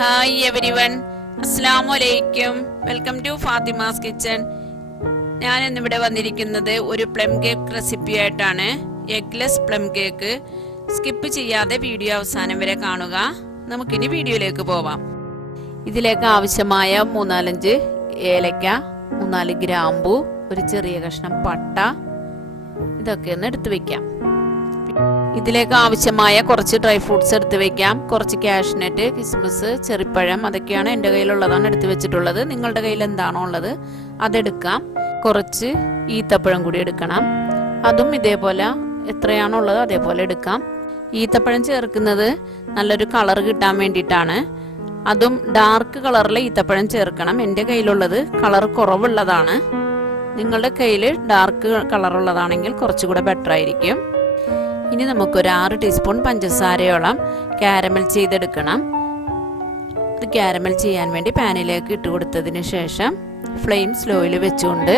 Hi everyone, Assalamu alaikum. Welcome to FATHIMA'S kitchen. ഞാൻ ഇന്നിവിടെ വന്നിരിക്കുന്നത് ഒരു പ്ലം കേക്ക് റെസിപ്പി ആയിട്ടാണ്. Eggless plum cake. സ്കിപ്പ് ചെയ്യാതെ വീഡിയോ അവസാനം വരെ കാണുക. നമുക്കിനി വീഡിയോയിലേക്ക് പോവാം. ഇതിലേക്ക് ആവശ്യമായ 3-4 ഏലക്ക, 3-4 ഗ്രാമ്പു, ഒരു ചെറിയ കഷ്ണം പട്ട, ഇതൊക്കെ ഒന്ന് എടുത്തു വെക്കാം. ഇതിലേക്ക് ആവശ്യമായ കുറച്ച് ഡ്രൈ ഫ്രൂട്ട്സ് എടുത്ത് വെക്കാം. കുറച്ച് കാഷ്നട്ട്, കിസ്മിസ്, ചെറിപ്പഴം, അതൊക്കെയാണ് എൻ്റെ കയ്യിലുള്ളതാണ് എടുത്ത് വെച്ചിട്ടുള്ളത്. നിങ്ങളുടെ കയ്യിൽ എന്താണോ ഉള്ളത് അതെടുക്കാം. കുറച്ച് ഈത്തപ്പഴം കൂടി എടുക്കണം. അതും ഇതേപോലെ എത്രയാണോ ഉള്ളത് അതേപോലെ എടുക്കാം. ഈത്തപ്പഴം ചേർക്കുന്നത് നല്ലൊരു കളർ കിട്ടാൻ വേണ്ടിയിട്ടാണ്. അതും ഡാർക്ക് കളറിലെ ഈത്തപ്പഴം ചേർക്കണം. എൻ്റെ കയ്യിലുള്ളത് കളർ കുറവുള്ളതാണ്. നിങ്ങളുടെ കയ്യിൽ ഡാർക്ക് കളറുള്ളതാണെങ്കിൽ കുറച്ചുകൂടെ ബെറ്റർ ആയിരിക്കും. ഇനി നമുക്കൊരു 6 ടീസ്പൂൺ പഞ്ചസാരയോളം കാരമൽ ചെയ്തെടുക്കണം. ഇത് കാരമൽ ചെയ്യാൻ വേണ്ടി പാനിലേക്ക് ഇട്ട് കൊടുത്തതിന് ശേഷം ഫ്ലെയിം സ്ലോയിൽ വെച്ചുകൊണ്ട്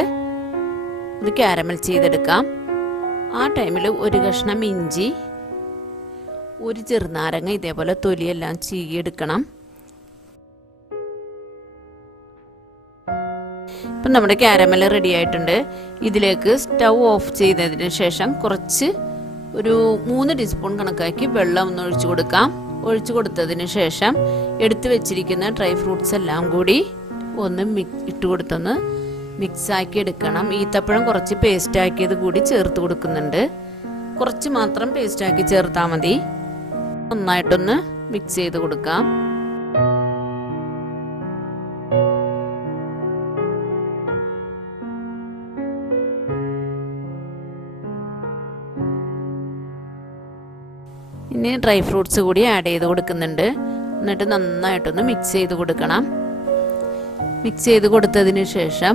ഇത് കാരമൽ ചെയ്തെടുക്കാം. ആ ടൈമിൽ ഒരു കഷ്ണം ഇഞ്ചി, ഒരു ചെറുനാരങ്ങ ഇതേപോലെ തൊലിയെല്ലാം ചീകിയെടുക്കണം. ഇപ്പം നമ്മുടെ കാരമൽ റെഡി ആയിട്ടുണ്ട്. ഇതിലേക്ക് സ്റ്റൗ ഓഫ് ചെയ്തതിന് ശേഷം കുറച്ച് ഒരു 3 ടീസ്പൂൺ കണക്കാക്കി വെള്ളം ഒന്ന് ഒഴിച്ചു കൊടുക്കാം. ഒഴിച്ചു കൊടുത്തതിന് ശേഷം എടുത്തു വെച്ചിരിക്കുന്ന ഡ്രൈ ഫ്രൂട്ട്സ് എല്ലാം കൂടി ഒന്ന് ഇട്ട് കൊടുത്തൊന്ന് മിക്സാക്കി എടുക്കണം. ഈത്തപ്പഴം കുറച്ച് പേസ്റ്റ് ആക്കിയത് കൂടി ചേർത്ത് കൊടുക്കുന്നുണ്ട്. കുറച്ച് മാത്രം പേസ്റ്റാക്കി ചേർത്താൽ മതി. നന്നായിട്ടൊന്ന് മിക്സ് ചെയ്ത് കൊടുക്കാം. ഇനി ഡ്രൈ ഫ്രൂട്ട്സ് കൂടി ആഡ് ചെയ്ത് കൊടുക്കുന്നുണ്ട്. എന്നിട്ട് നന്നായിട്ടൊന്ന് മിക്സ് ചെയ്ത് കൊടുക്കണം. മിക്സ് ചെയ്ത് കൊടുത്തതിന് ശേഷം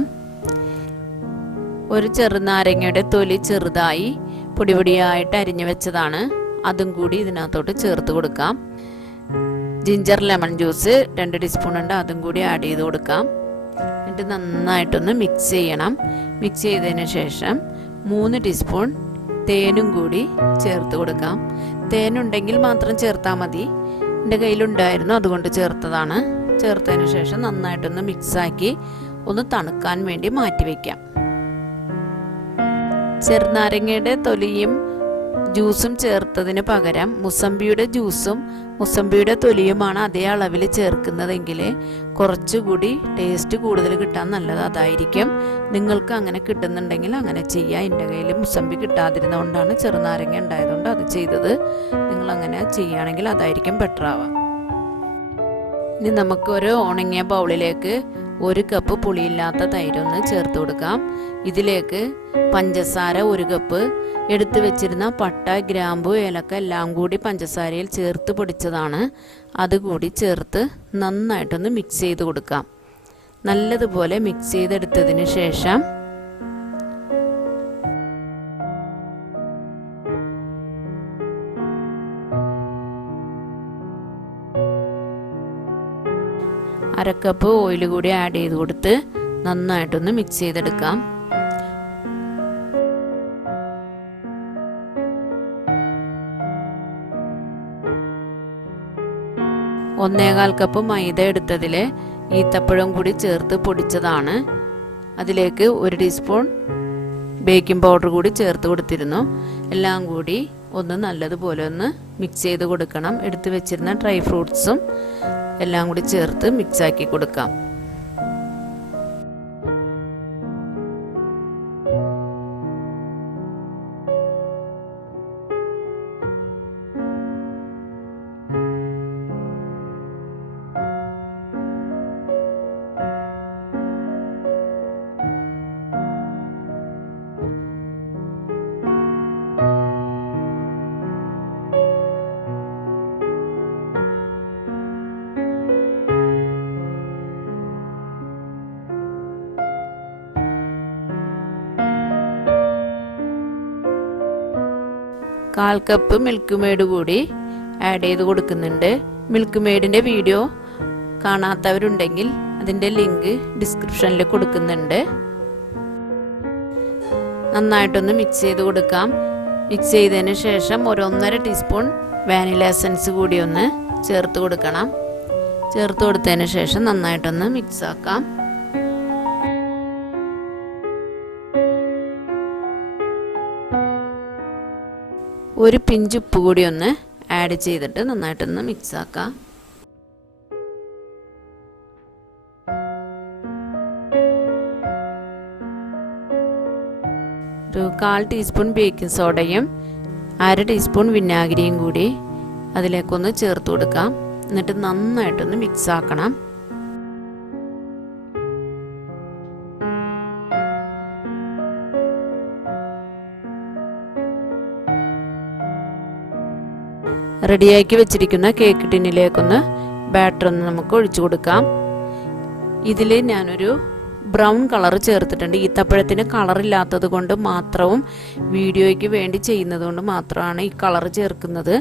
ഒരു ചെറുനാരങ്ങയുടെ തൊലി ചെറുതായി പൊടിയായിട്ട് അരിഞ്ഞു വെച്ചതാണ്, അതും കൂടി ഇതിനകത്തോട്ട് ചേർത്ത് കൊടുക്കാം. ജിഞ്ചർ ലെമൺ ജ്യൂസ് 2 ടീസ്പൂൺ ഉണ്ട്, അതും കൂടി ആഡ് ചെയ്ത് കൊടുക്കാം. എന്നിട്ട് നന്നായിട്ടൊന്ന് മിക്സ് ചെയ്യണം. മിക്സ് ചെയ്തതിന് ശേഷം 3 ടീസ്പൂൺ തേനും കൂടി ചേർത്ത് കൊടുക്കാം. തേനുണ്ടെങ്കിൽ മാത്രം ചേർത്താൽ മതി. എൻ്റെ കയ്യിലുണ്ടായിരുന്നു, അതുകൊണ്ട് ചേർത്തതാണ്. ചേർത്തതിന് ശേഷം നന്നായിട്ടൊന്ന് മിക്സാക്കി ഒന്ന് തണുക്കാൻ വേണ്ടി മാറ്റി വയ്ക്കാം. ചെറുനാരങ്ങയുടെ തൊലിയും ജ്യൂസും ചേർത്തതിന് പകരം മുസമ്പിയുടെ ജ്യൂസും മുസമ്പിയുടെ തൊലിയുമാണ് അതേ അളവിൽ ചേർക്കുന്നതെങ്കിൽ കുറച്ചുകൂടി ടേസ്റ്റ് കൂടുതൽ കിട്ടാൻ നല്ലത് അതായിരിക്കും. നിങ്ങൾക്ക് അങ്ങനെ കിട്ടുന്നുണ്ടെങ്കിൽ അങ്ങനെ ചെയ്യുക. എൻ്റെ കയ്യിൽ മുസമ്പി കിട്ടാതിരുന്നതുകൊണ്ടാണ് ചെറുനാരങ്ങ ഉണ്ടായതുകൊണ്ട് അത് ചെയ്തത്. നിങ്ങൾ അങ്ങനെ ചെയ്യുകയാണെങ്കിൽ അതായിരിക്കും ബെറ്റർ ആവുക. ഇനി നമുക്കൊരു ഉണങ്ങിയ ബൗളിലേക്ക് 1 കപ്പ് പുളിയില്ലാത്ത തൈരൊന്ന് ചേർത്ത് കൊടുക്കാം. ഇതിലേക്ക് പഞ്ചസാര 1 കപ്പ്, എടുത്തു വെച്ചിരുന്ന പട്ട, ഗ്രാമ്പു, ഏലക്ക എല്ലാം കൂടി പഞ്ചസാരയിൽ ചേർത്ത് പൊടിച്ചതാണ്, അതുകൂടി ചേർത്ത് നന്നായിട്ടൊന്ന് മിക്സ് ചെയ്ത് കൊടുക്കാം. നല്ലതുപോലെ മിക്സ് ചെയ്തെടുത്തതിന് ശേഷം അരക്കപ്പ് ഓയിൽ കൂടി ആഡ് ചെയ്ത് കൊടുത്ത് നന്നായിട്ടൊന്ന് മിക്സ് ചെയ്തെടുക്കാം. ഒന്നേകാൽ കപ്പ് മൈദ എടുത്തതിൽ ഈത്തപ്പഴം കൂടി ചേർത്ത് പൊടിച്ചതാണ്. അതിലേക്ക് 1 ടീസ്പൂൺ ബേക്കിംഗ് പൗഡർ കൂടി ചേർത്ത് കൊടുത്തിരുന്നു. എല്ലാം കൂടി ഒന്ന് നല്ലതുപോലെ ഒന്ന് മിക്സ് ചെയ്ത് കൊടുക്കണം. എടുത്തു വെച്ചിരുന്ന ഡ്രൈ ഫ്രൂട്ട്സും എല്ലാം കൂടി ചേർത്ത് മിക്സാക്കി കൊടുക്കാം. കാൽ കപ്പ് മിൽക്ക് മെയ്ഡ് കൂടി ആഡ് ചെയ്ത് കൊടുക്കുന്നുണ്ട്. മിൽക്ക് മെയ്ഡിൻ്റെ വീഡിയോ കാണാത്തവരുണ്ടെങ്കിൽ അതിൻ്റെ ലിങ്ക് ഡിസ്ക്രിപ്ഷനിൽ കൊടുക്കുന്നുണ്ട്. നന്നായിട്ടൊന്ന് മിക്സ് ചെയ്ത് കൊടുക്കാം. മിക്സ് ചെയ്തതിന് ശേഷം 1.5 ടീസ്പൂൺ വാനില എസൻസ് കൂടി ഒന്ന് ചേർത്ത് കൊടുക്കണം. ചേർത്ത് കൊടുത്തതിന് ശേഷം നന്നായിട്ടൊന്ന് മിക്സ് ആക്കാം. ഒരു പിഞ്ച് ഉപ്പ് കൂടി ഒന്ന് ആഡ് ചെയ്തിട്ട് നന്നായിട്ടൊന്ന് മിക്സ് ആക്കാം. ഒരു 1/4 ടീസ്പൂൺ ബേക്കിംഗ് സോഡയും 1/2 ടീസ്പൂൺ വിനാഗിരിയും കൂടി അതിലേക്കൊന്ന് ചേർത്ത് കൊടുക്കാം. എന്നിട്ട് നന്നായിട്ടൊന്ന് മിക്സ് ആക്കണം. റെഡിയാക്കി വെച്ചിരിക്കുന്ന കേക്ക് ടിന്നിലേക്കൊന്ന് ബാറ്റർ ഒന്ന് നമുക്ക് ഒഴിച്ചു കൊടുക്കാം. ഇതിൽ ഞാനൊരു ബ്രൗൺ കളർ ചേർത്തിട്ടുണ്ട്. ഈത്തപ്പഴത്തിന് കളറില്ലാത്തത് കൊണ്ട് മാത്രവും വീഡിയോയ്ക്ക് വേണ്ടി ചെയ്യുന്നത് കൊണ്ട് മാത്രമാണ് ഈ കളർ ചേർക്കുന്നത്.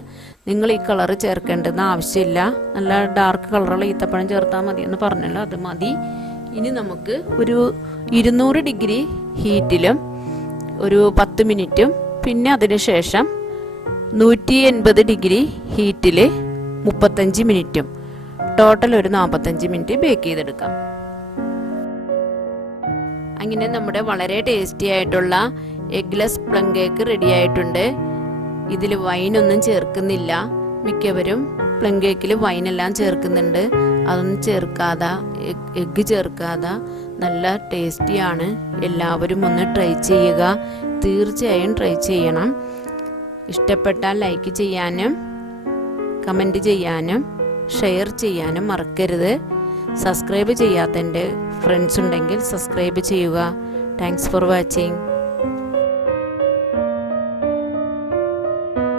നിങ്ങൾ ഈ കളർ ചേർക്കേണ്ടെന്ന് ആവശ്യമില്ല. നല്ല ഡാർക്ക് കളറുള്ള ഈത്തപ്പഴം ചേർത്താൽ മതി എന്ന് പറഞ്ഞല്ലോ, അത് മതി. ഇനി നമുക്ക് ഒരു 200 ഡിഗ്രി ഹീറ്റിലും ഒരു 10 മിനിറ്റും പിന്നെ അതിന് ശേഷം 180 ഡിഗ്രി ഹീറ്റിൽ 35 മിനിറ്റും ടോട്ടൽ ഒരു 45 മിനിറ്റ് ബേക്ക് ചെയ്തെടുക്കാം. അങ്ങനെ നമ്മുടെ വളരെ ടേസ്റ്റി ആയിട്ടുള്ള എഗ്ലെസ് പ്ലം കേക്ക് റെഡി ആയിട്ടുണ്ട്. ഇതിൽ വൈനൊന്നും ചേർക്കുന്നില്ല. മിക്കവരും പ്ലം കേക്കിൽ വൈനെല്ലാം ചേർക്കുന്നുണ്ട്. അതൊന്നും ചേർക്കാതെ, എഗ്ഗ് ചേർക്കാതെ നല്ല ടേസ്റ്റിയാണ്. എല്ലാവരും ഒന്ന് ട്രൈ ചെയ്യുക. തീർച്ചയായും ട്രൈ ചെയ്യണം. ഇഷ്ടപ്പെട്ടാൽ ലൈക്ക് ചെയ്യാനും കമൻറ്റ് ചെയ്യാനും ഷെയർ ചെയ്യാനും മറക്കരുത്. സബ്സ്ക്രൈബ് ചെയ്യാത്ത എൻ്റെ ഫ്രണ്ട്സ് ഉണ്ടെങ്കിൽ സബ്സ്ക്രൈബ് ചെയ്യുക. Thanks for watching.